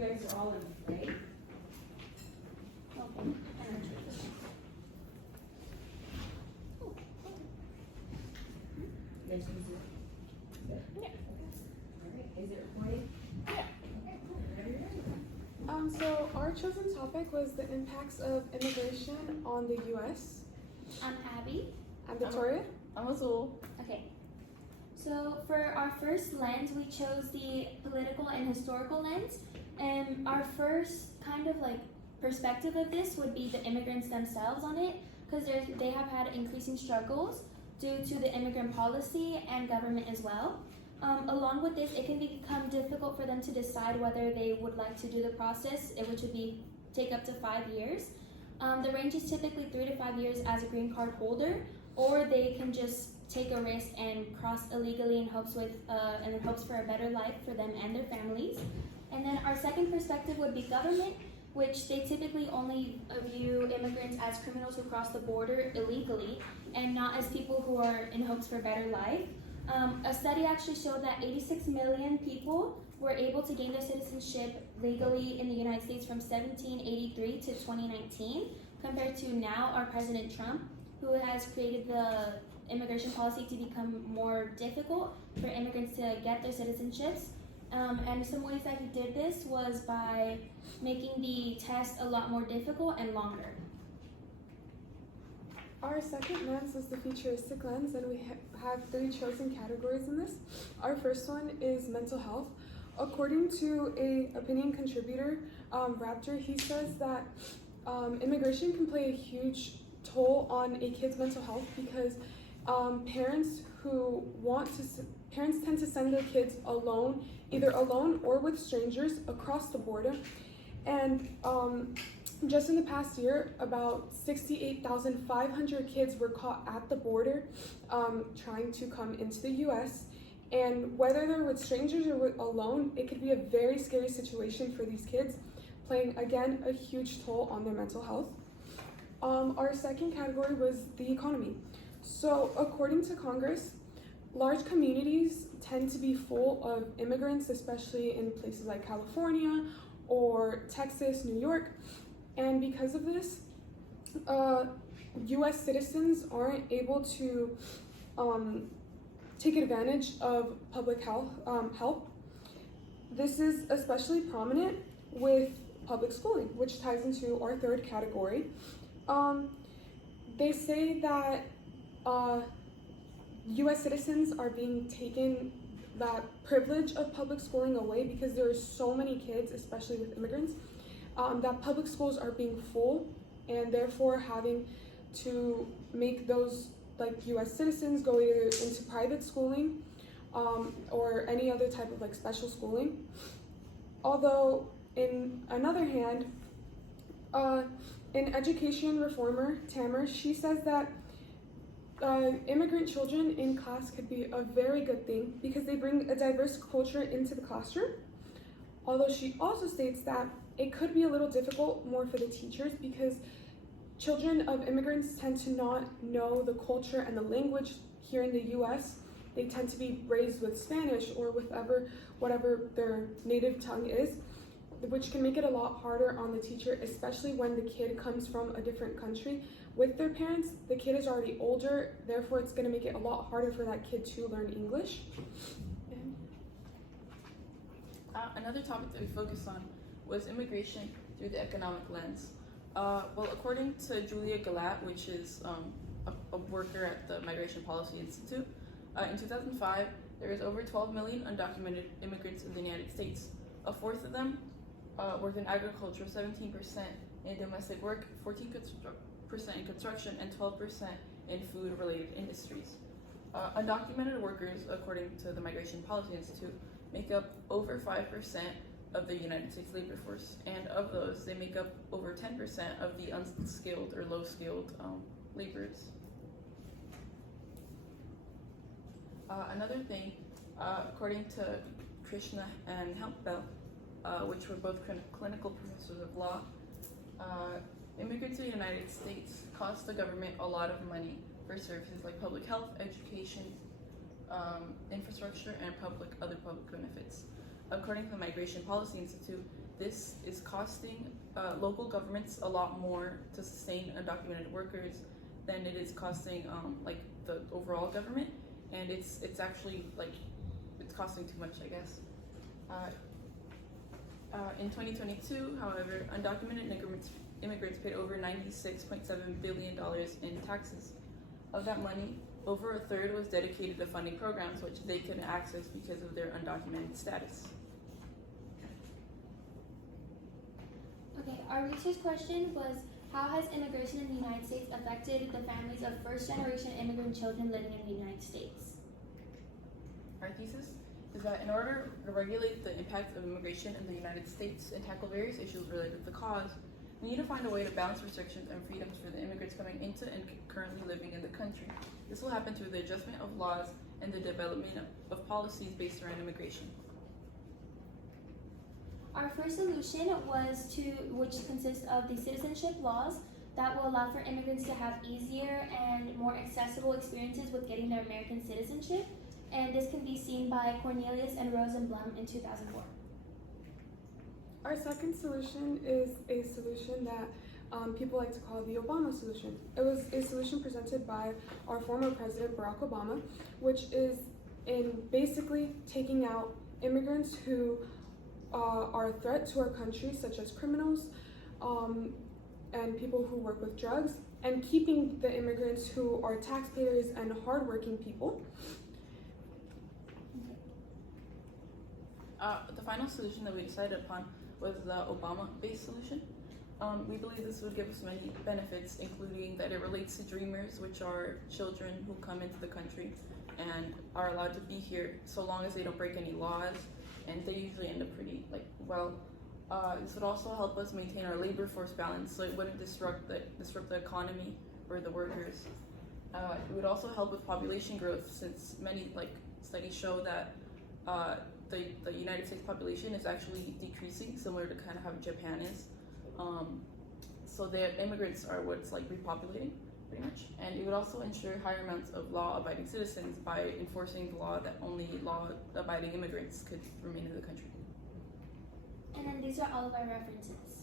you guys are all in gray. Okay. Yes, is it? Good. Yeah. All right, is it recording? Yeah. Okay, cool. Whenever you're ready. So our chosen topic was the impacts of immigration on the U.S. I'm Abby. I'm Victoria. I'm Azul. Okay. So for our first lens, we chose the political and historical lens. And our first kind of like perspective of this would be the immigrants themselves on it, because they have had increasing struggles due to the immigrant policy and government as well. Along with this, it can become difficult for them to decide whether they would like to do the process, which would take up to 5 years. The range is typically 3 to 5 years as a green card holder, or they can just take a risk and cross illegally in hopes for a better life for them and their families. And then our second perspective would be government, which they typically only view immigrants as criminals who cross the border illegally and not as people who are in hopes for a better life. A study actually showed that 86 million people were able to gain their citizenship legally in the United States from 1783 to 2019, compared to now our President Trump, who has created the immigration policy to become more difficult for immigrants to get their citizenships. And some ways that he did this was by making the test a lot more difficult and longer. Our second lens is the futuristic lens, and we have 3 chosen categories in this. Our first one is mental health. According to a opinion contributor, Raptor, he says that immigration can play a huge toll on a kid's mental health because parents tend to send their kids alone, either alone or with strangers across the border. And just in the past year, about 68,500 kids were caught at the border trying to come into the U.S. And whether they're with strangers or alone, it could be a very scary situation for these kids, playing, again, a huge toll on their mental health. Our second category was the economy. So according to Congress, large communities tend to be full of immigrants, especially in places like California or Texas, New York. And because of this, U.S. citizens aren't able to take advantage of public health help. This is especially prominent with public schooling, which ties into our third category. They say that U.S. citizens are being taken that privilege of public schooling away because there are so many kids, especially with immigrants, that public schools are being full, and therefore having to make those like U.S. citizens go either into private schooling or any other type of like special schooling. Although, in another hand, an education reformer, Tamer, she says that immigrant children in class could be a very good thing because they bring a diverse culture into the classroom. Although she also states that it could be a little difficult more for the teachers because children of immigrants tend to not know the culture and the language here in the U.S. They tend to be raised with Spanish or with whatever their native tongue is, which can make it a lot harder on the teacher, especially when the kid comes from a different country with their parents. The kid is already older, therefore it's going to make it a lot harder for that kid to learn English. Another topic that we focused on was immigration through the economic lens. Well, according to Julia Galat, which is a worker at the Migration Policy Institute, in 2005, there was over 12 million undocumented immigrants in the United States. A fourth of them worked in agriculture, 17% in domestic work, 14% in construction, and 12% in food-related industries. Undocumented workers, according to the Migration Policy Institute, make up over 5% of the United States labor force, and of those, they make up over 10% of the unskilled or low-skilled laborers. Another thing, according to Krishna and Hempel, which were both clinical professors of law, immigrants to the United States cost the government a lot of money for services like public health, education, infrastructure, and other public benefits. According to the Migration Policy Institute, this is costing local governments a lot more to sustain undocumented workers than it is costing like the overall government, and it's actually like it's costing too much, I guess. In 2022, however, undocumented immigrants paid over $96.7 billion in taxes. Of that money, over a third was dedicated to funding programs which they couldn't access because of their undocumented status. Okay, our research question was, how has immigration in the United States affected the families of first-generation immigrant children living in the United States? Our thesis is that in order to regulate the impact of immigration in the United States and tackle various issues related to the cause, we need to find a way to balance restrictions and freedoms for the immigrants coming into and currently living in the country. This will happen through the adjustment of laws and the development of policies based around immigration. Our first solution which consists of the citizenship laws that will allow for immigrants to have easier and more accessible experiences with getting their American citizenship, and this can be seen by Cornelius and Rosenblum in 2004. Our second solution is a solution that people like to call the Obama solution. It was a solution presented by our former president, Barack Obama, which is in basically taking out immigrants who are a threat to our country, such as criminals and people who work with drugs, and keeping the immigrants who are taxpayers and hardworking people. The final solution that we decided upon was the Obama-based solution. We believe this would give us many benefits, including that it relates to dreamers, which are children who come into the country and are allowed to be here so long as they don't break any laws, and they usually end up pretty well. This would also help us maintain our labor force balance, so it wouldn't disrupt the economy or the workers. It would also help with population growth, since many studies show that the United States population is actually decreasing, similar to kind of how Japan is. So the immigrants are what's repopulating, pretty much. And it would also ensure higher amounts of law-abiding citizens by enforcing the law that only law-abiding immigrants could remain in the country. And then these are all of our references.